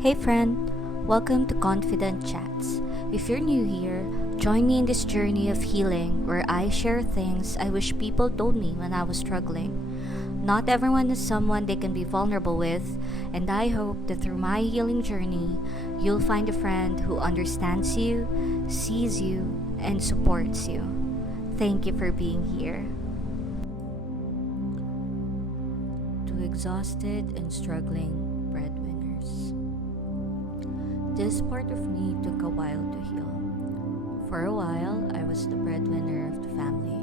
Hey friend, welcome to Confident Chats. If you're new here, join me in this journey of healing where I share things I wish people told me when I was struggling. Not everyone is someone they can be vulnerable with, and I hope that through my healing journey, you'll find a friend who understands you, sees you, and supports you. Thank you for being here. To exhausted and struggling breadwinners. This part of me took a while to heal. For a while, I was the breadwinner of the family.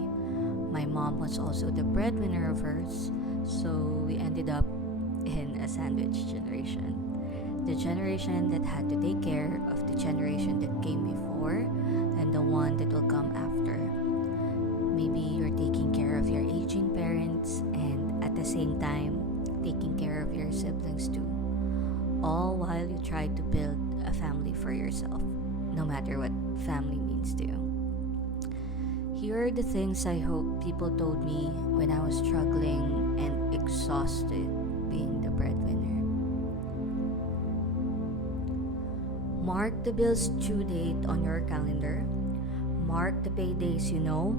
My mom was also the breadwinner of hers, so we ended up in a sandwich generation. The generation that had to take care of the generation that came before and the one that will come after. Maybe you're taking care of your aging parents and at the same time taking care of your siblings too, all while you try to build a family for yourself, no matter what family means to you. Here are the things I hope people told me when I was struggling and exhausted being the breadwinner. Mark the bill's due date on your calendar. Mark the paydays you know.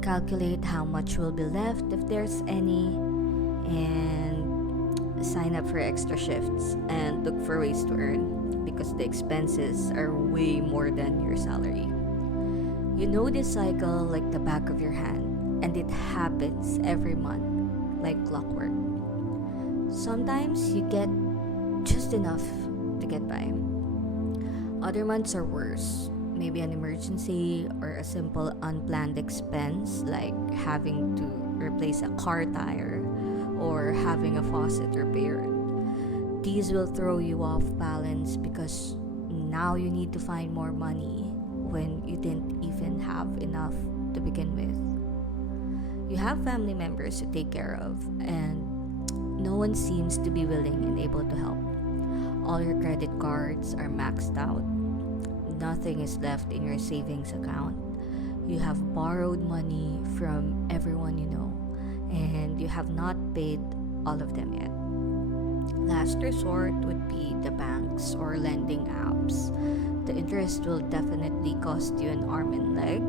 Calculate how much will be left if there's any, and sign up for extra shifts and look for ways to earn because the expenses are way more than your salary. You know this cycle like the back of your hand, and it happens every month like clockwork. Sometimes you get just enough to get by. Other months are worse. Maybe an emergency or a simple unplanned expense like having to replace a car tire or having a faucet repaired. These will throw you off balance because now you need to find more money when you didn't even have enough to begin with. You have family members to take care of, and no one seems to be willing and able to help. All your credit cards are maxed out. Nothing is left in your savings account. You have borrowed money from everyone you know, and you have not paid all of them yet. Last resort would be the banks or lending apps. The interest will definitely cost you an arm and leg,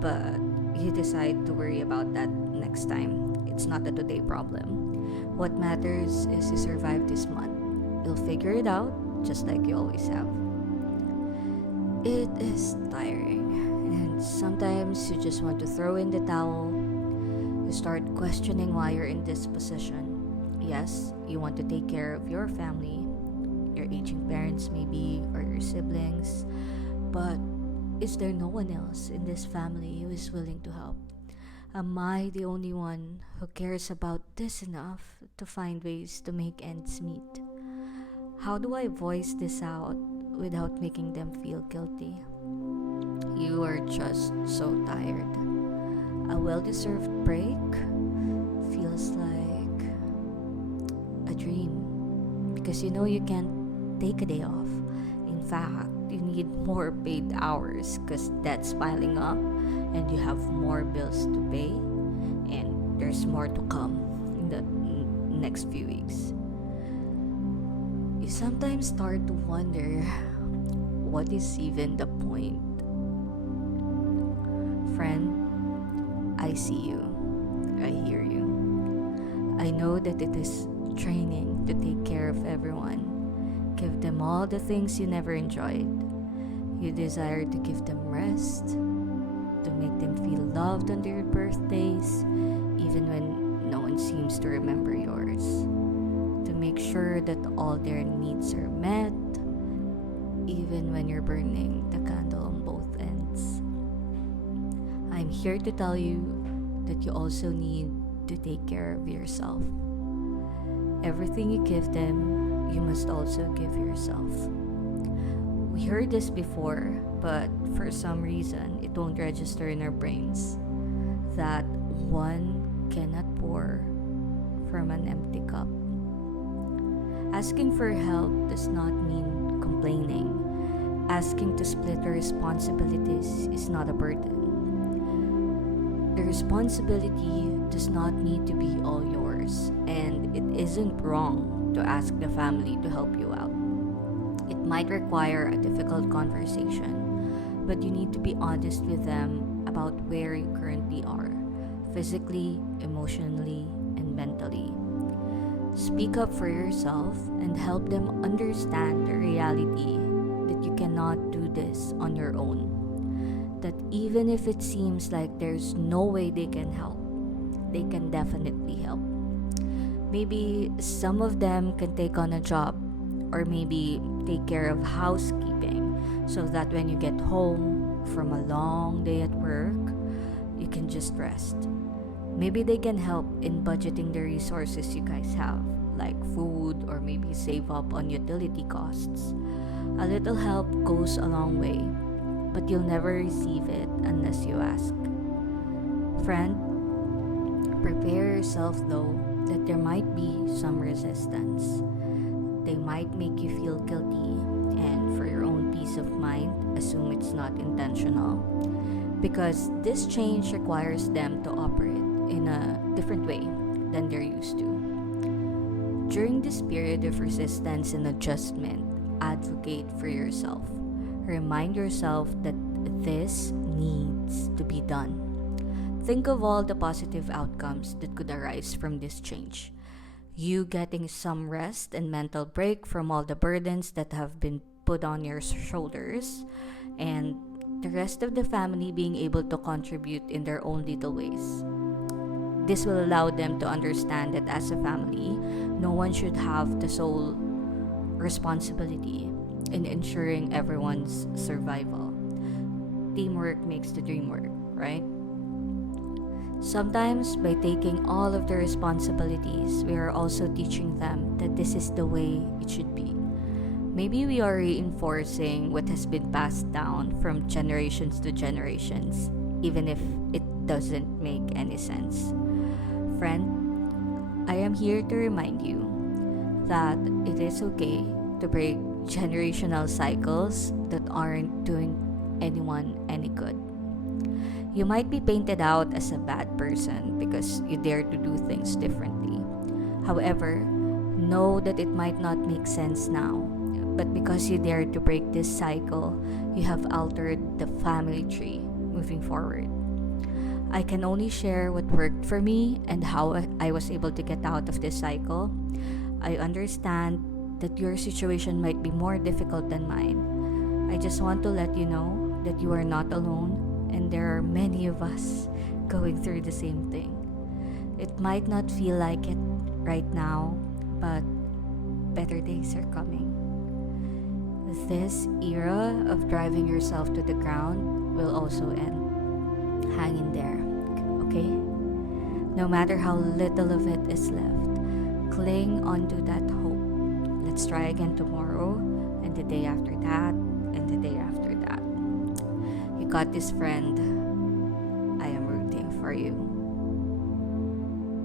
but you decide to worry about that next time. It's not a today problem. What matters is you survive this month. You'll figure it out just like you always have. It is tiring, and sometimes you just want to throw in the towel. You start questioning why you're in this position. Yes, you want to take care of your family, your aging parents maybe, or your siblings, but is there no one else in this family who is willing to help? Am I the only one who cares about this enough to find ways to make ends meet? How do I voice this out without making them feel guilty? You are just so tired. A well-deserved break feels like a dream because you know you can't take a day off. In fact, you need more paid hours because that's piling up and you have more bills to pay and there's more to come in the next few weeks. You sometimes start to wonder, what is even the point? Friend, I see you. I hear you. I know that it is training to take care of everyone. Give them all the things you never enjoyed. You desire to give them rest, to make them feel loved on their birthdays, even when no one seems to remember yours. To make sure that all their needs are met, even when you're burning the candle on both ends. I'm here to tell you that you also need to take care of yourself. Everything you give them, you must also give yourself. We heard this before, but for some reason, it won't register in our brains that one cannot pour from an empty cup. Asking for help does not mean complaining. Asking to split the responsibilities is not a burden. The responsibility does not need to be all yours, and it isn't wrong to ask the family to help you out. It might require a difficult conversation, but you need to be honest with them about where you currently are, physically, emotionally, and mentally. Speak up for yourself and help them understand the reality that you cannot do this on your own. That even if it seems like there's no way they can help, they can definitely help. Maybe some of them can take on a job or maybe take care of housekeeping so that when you get home from a long day at work, you can just rest. Maybe they can help in budgeting the resources you guys have, like food or maybe save up on utility costs. A little help goes a long way, but you'll never receive it unless you ask. Friend, prepare yourself though that there might be some resistance. They might make you feel guilty, and for your own peace of mind, assume it's not intentional. Because this change requires them to operate in a different way than they're used to. During this period of resistance and adjustment, advocate for yourself. Remind yourself that this needs to be done. Think of all the positive outcomes that could arise from this change. You getting some rest and mental break from all the burdens that have been put on your shoulders, and the rest of the family being able to contribute in their own little ways. This will allow them to understand that as a family, no one should have the sole responsibility in ensuring everyone's survival. Teamwork makes the dream work, right? Sometimes, by taking all of the responsibilities, we are also teaching them that this is the way it should be. Maybe we are reinforcing what has been passed down from generations to generations, even if it doesn't make any sense. Friend, I am here to remind you that it is okay to break generational cycles that aren't doing anyone any good. You might be painted out as a bad person because you dare to do things differently. However, know that it might not make sense now, but because you dare to break this cycle, you have altered the family tree moving forward. I can only share what worked for me and how I was able to get out of this cycle. I understand that your situation might be more difficult than mine. I just want to let you know that you are not alone, and there are many of us going through the same thing. It might not feel like it right now, but better days are coming. This era of driving yourself to the ground will also end. Hang in there, okay? No matter how little of it is left, cling onto that hope. Let's try again tomorrow, and the day after that, and the day after that. You got this, friend. I am rooting for you.